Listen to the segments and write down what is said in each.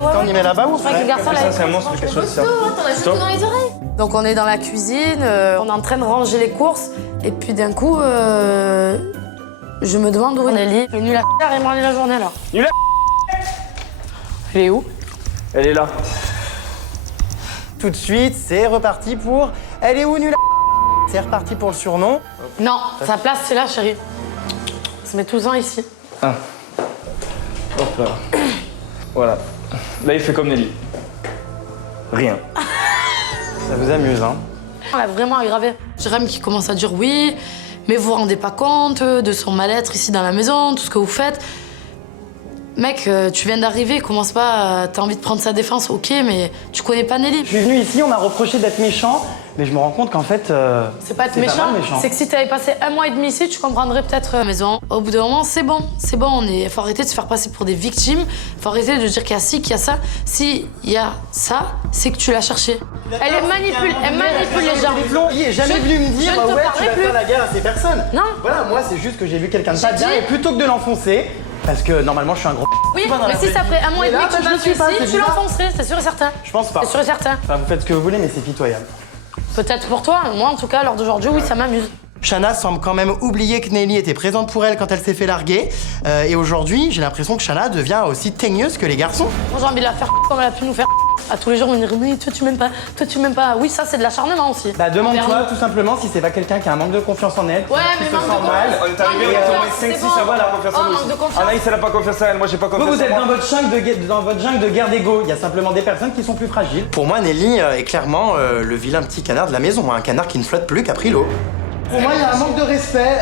On y met là-bas ou Je crois que le garçon, là, C'est un monstre de quelque chose, ça. t'en as juste dans les oreilles. Donc on est dans la cuisine, on est en train de ranger les courses, et puis d'un coup, je me demande où est Nelly. Elle est nulle à et moi, la journée là. Nulle à. Elle est où? Elle est là. Tout de suite, c'est reparti pour... Elle est où, nulle à... C'est reparti pour le surnom. Non, sa place c'est là, chérie. On se met tous un ici. Ah. Hop là. Voilà. Là, il fait comme Nelly. Rien. Ça vous amuse, hein? Elle a vraiment aggravé. Jérém qui commence à dire oui, mais vous vous rendez pas compte de son mal-être ici dans la maison, tout ce que vous faites. Mec, tu viens d'arriver, commence pas, t'as envie de prendre sa défense, ok, mais tu connais pas Nelly. Je suis venu ici, on m'a reproché d'être méchant, mais je me rends compte qu'en fait... C'est pas être c'est méchant, pas mal méchant. c'est que si t'avais passé 1 mois et demi ici, tu comprendrais peut-être maison. Au bout d'un moment, c'est bon, faut arrêter de se faire passer pour des victimes, faut arrêter de dire qu'il y a ci, qu'il y a ça. S'il y a ça, c'est que tu l'as cherché. Elle manipule les gens. Il est jamais venu me dire Je ne te ouais, tu parlerai vas plus. faire la guerre à ces personnes. Non. Voilà, moi c'est juste que j'ai vu quelqu'un de pas J'ai bien dit- et plutôt que de l'enfoncer, parce que normalement je suis un gros... Oui, mais si ça ferait 1 mois et Mais demi là, que tu je le passes suis pas, ici, c'est tu bizarre. l'enfoncerais, c'est sûr et certain. Je pense pas. C'est sûr et certain. Enfin, vous faites ce que vous voulez, mais c'est pitoyable. Peut-être pour toi, moi en tout cas, à l'heure d'aujourd'hui, oui, ça m'amuse. Shana semble quand même oublier que Nelly était présente pour elle quand elle s'est fait larguer. Et aujourd'hui, j'ai l'impression que Shana devient aussi teigneuse que les garçons. Moi j'ai envie de la faire comme elle a pu nous faire. À tous les jours, on me dit oui, toi tu m'aimes pas, toi tu m'aimes pas. Oui, ça c'est de l'acharnement aussi. Bah demande-toi Permis. tout simplement si c'est pas quelqu'un qui a un manque de confiance en elle, Ouais, qui mais se manque de sent mal. confiance. On est arrivé, on est tombé 5-6, ça va, la confiance en Oh, nous. manque de confiance. Anaïs, elle a pas confiance en elle, moi j'ai pas confiance Vous, vous en êtes moi. dans votre jungle de guerre d'ego. Il y a simplement des personnes qui sont plus fragiles. Pour moi, Nelly est clairement le vilain petit canard de la maison, un canard qui ne flotte plus qu'à pris l'eau. Pour moi, il y a un manque de respect,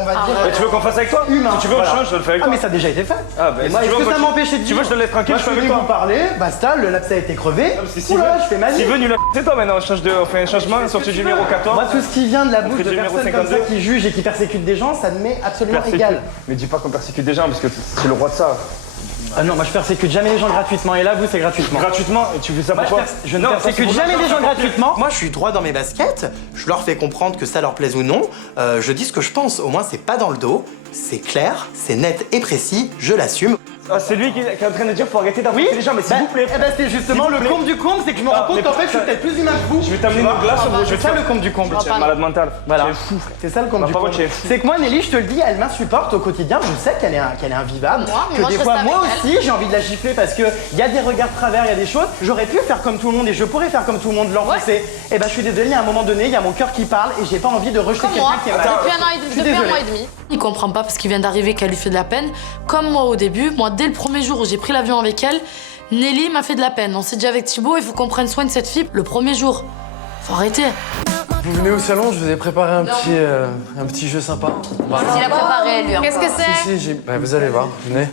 on va dire. Mais tu veux qu'on fasse avec toi? Humain. Si tu veux, on Voilà. change, je le fais avec Ah toi. mais ça a déjà été fait. Ah, bah, et si moi, tu est-ce veux, que ça moi, m'empêche de tu veux, je te laisse tranquille, Moi, je je fais suis avec venu toi. vous parler, basta, le laps a été crevé. Parce que si Oula, veut- je fais ma vie. Si veut, nul à. C'est toi maintenant, on fait un changement, sortie du numéro 14. Moi, tout ce qui vient de la On bouche fait de du numéro personnes comme ça 52. qui jugent et qui persécutent des gens, ça ne m'est absolument Persécute. égal. Mais dis pas qu'on persécute des gens parce que c'est le roi de ça. Ah non, moi je persécute jamais les gens gratuitement et là, vous, c'est gratuitement. Gratuitement, et tu fais ça Moi, pourquoi? je ne Non, persécute parce que jamais pour les gens l'argent, gratuitement. Moi, je suis droit dans mes baskets. Je leur fais comprendre que ça leur plaise ou non. Je dis ce que je pense. Au moins, c'est pas dans le dos. C'est clair, c'est net et précis. Je l'assume. Ah, c'est lui qui est en train de dire faut arrêter d'insulter les gens, mais s'il vous plaît. Eh ben, c'est justement S'il le vous plaît. comble du comble, c'est que je me rends Ah, compte mais qu'en fait, je suis ça- peut-être plus humain que vous. Je vais t'amener Tu vois une glace au bout, je vais C'est te ça faire- le comble du comble. Tu es malade mental. Voilà. Tu es fou, frère. C'est ça le comble Ma du parole, comble. tu es fou. C'est que moi, Nelly, je te le dis, elle m'insupporte au quotidien. Je sais qu'elle est invivable. Moi, que moi, des je fois, reste moi avec elle. aussi, j'ai envie de la gifler parce qu'il y a des regards de travers, il y a des choses. J'aurais pu faire comme tout le monde et je pourrais faire comme tout le monde, l'enfoncer. Et ben, je suis désolé, à un moment donné, il y a mon cœur qui parle et j'ai pas envie de rejeter Comme moi, quelqu'un qui est mal. depuis un an et Je suis depuis un désolé. mois et demi. Il comprend pas parce qu'il vient d'arriver qu'elle lui fait de la peine. Comme moi au début, moi dès le premier jour où j'ai pris l'avion avec elle, Nelly m'a fait de la peine. On s'est dit avec Thibaut, il faut qu'on prenne soin de cette fille le premier jour. Faut arrêter. Vous venez au salon, je vous ai préparé un petit jeu sympa. Il a préparé, lui. Qu'est-ce que c'est? Vous allez voir, venez.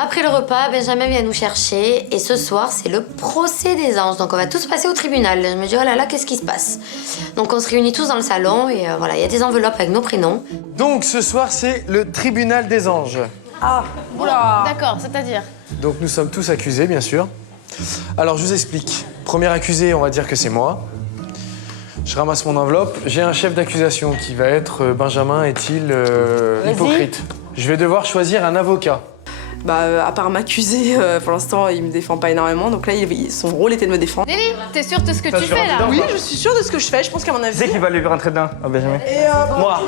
Après le repas, Benjamin vient nous chercher et ce soir, c'est le procès des anges. Donc on va tous passer au tribunal. Je me dis, oh là là, qu'est-ce qui se passe? Donc on se réunit tous dans le salon et voilà, il y a des enveloppes avec nos prénoms. Donc ce soir, c'est le tribunal des anges. D'accord, c'est-à-dire? Donc nous sommes tous accusés, bien sûr. Alors je vous explique. Premier accusé, on va dire que c'est moi. Je ramasse mon enveloppe. J'ai un chef d'accusation qui va être Benjamin est-il hypocrite. Je vais devoir choisir un avocat. Bah, à part m'accuser, pour l'instant, il me défend pas énormément. Donc là, son rôle était de me défendre. Nelly, t'es sûre de ce que Ça, tu je suis fais là? rentré Oui, je suis sûre de ce que je fais. Je pense qu'à mon Qui avis. c'est qui va lui rentrer dedans? Ah, Benjamin. Et Moi.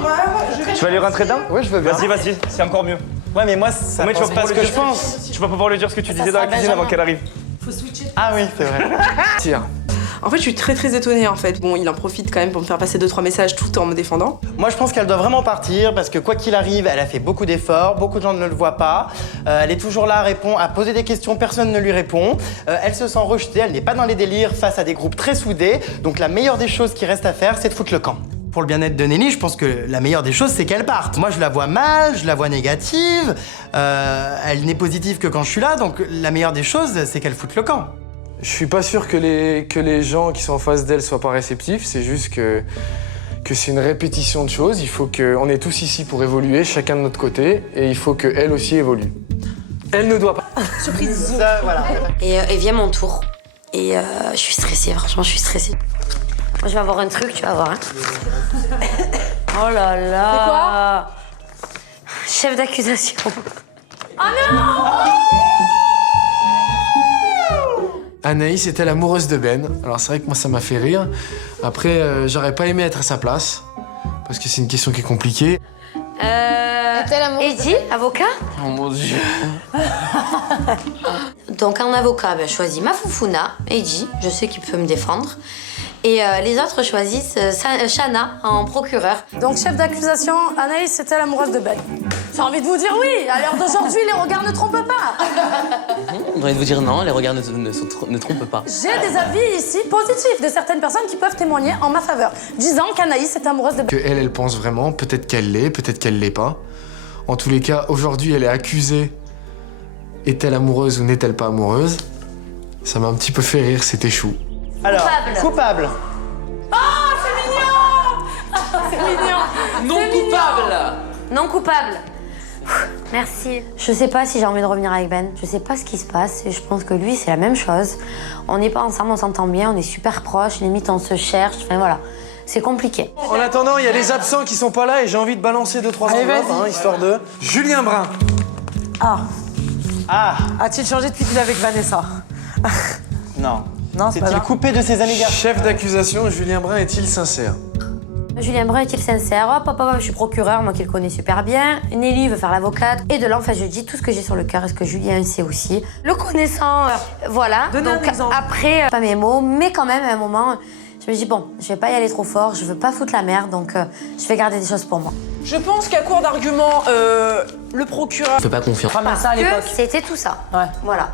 Tu vas lui rentrer dedans? Ouais, je veux bien. Vas-y, c'est encore mieux. Ouais, mais moi, ça Mais tu pense vas pas pas ce que je pense. Tu vas pouvoir lui dire ce que tu disais dans la sera cuisine avant Benjamin. qu'elle arrive. Ah oui, c'est vrai. Tire. En fait, je suis très étonnée en fait. Bon, il en profite quand même pour me faire passer 2-3 messages tout en me défendant. Moi, je pense qu'elle doit vraiment partir parce que quoi qu'il arrive, elle a fait beaucoup d'efforts, beaucoup de gens ne le voient pas. Elle est toujours là à poser des questions, personne ne lui répond. Elle se sent rejetée, elle n'est pas dans les délires face à des groupes très soudés. Donc la meilleure des choses qui reste à faire, c'est de foutre le camp. Pour le bien-être de Nelly, je pense que la meilleure des choses, c'est qu'elle parte. Moi, je la vois mal, je la vois négative. Elle n'est positive que quand je suis là, donc la meilleure des choses, c'est qu'elle foute le camp. Je suis pas sûr que les gens qui sont en face d'elle soient pas réceptifs. C'est juste que c'est une répétition de choses. Il faut qu'on est tous ici pour évoluer, chacun de notre côté, et il faut qu'elle aussi évolue. Elle ne doit pas. Surprise. Ça, voilà. Et vient mon tour. Et je suis stressée, franchement, je suis stressée. Moi, je vais avoir un truc, tu vas voir. Hein. Oh là là. C'est quoi? Chef d'accusation. Oh non! Anaïs est-elle amoureuse de Ben? Alors c'est vrai que moi ça m'a fait rire. Après, j'aurais pas aimé être à sa place, parce que c'est une question qui est compliquée. Est-elle amoureuse de Eddie, Ben? avocat? Oh mon dieu. Donc en avocat, je choisis ma foufouna, Eddie, je sais qu'il peut me défendre. Et les autres choisissent Shana en procureur. Donc, chef d'accusation, Anaïs était amoureuse de Ben. J'ai envie de vous dire oui, à l'heure d'aujourd'hui, les regards ne trompent pas. On envie de vous dire non, les regards ne trompent pas. J'ai des avis ici positifs de certaines personnes qui peuvent témoigner en ma faveur, disant qu'Anaïs est amoureuse de Ben. Que elle pense vraiment, peut-être qu'elle l'est, peut-être qu'elle l'est pas. En tous les cas, aujourd'hui, elle est accusée. Est-elle amoureuse ou n'est-elle pas amoureuse? Ça m'a un petit peu fait rire, c'était chou. Alors, coupable. Non coupable. Non coupable. Merci. Je sais pas si j'ai envie de revenir avec Ben. Je sais pas ce qui se passe et je pense que lui, c'est la même chose. On n'est pas ensemble, on s'entend bien, on est super proches, limite on se cherche, enfin voilà. C'est compliqué. En attendant, il y a des absents qui sont pas là et j'ai envie de balancer 2-3 enveloppes, histoire de... Julien Brun. A-t-il changé depuis qu'il est avec Vanessa? Non. Non, c'est pas S'est-il ça. coupé de ses amis garçons? Chef d'accusation, Julien Brun est-il sincère? Julien Brun est-il sincère? Hop, hop, hop, je suis procureur, moi qui le connais super bien. Nelly veut faire l'avocate. Et de là, enfin, je dis tout ce que j'ai sur le cœur. Est-ce que Julien sait aussi? Le connaissant, voilà. Donnez un Donc exemple. après, pas mes mots, mais quand même, à un moment, je me dis, bon, je vais pas y aller trop fort, je veux pas foutre la merde, donc je vais garder des choses pour moi. Je pense qu'à court d'arguments, le procureur... Je fais pas confiance. Ramassa à Que l'époque. c'était tout ça. Ouais. Voilà.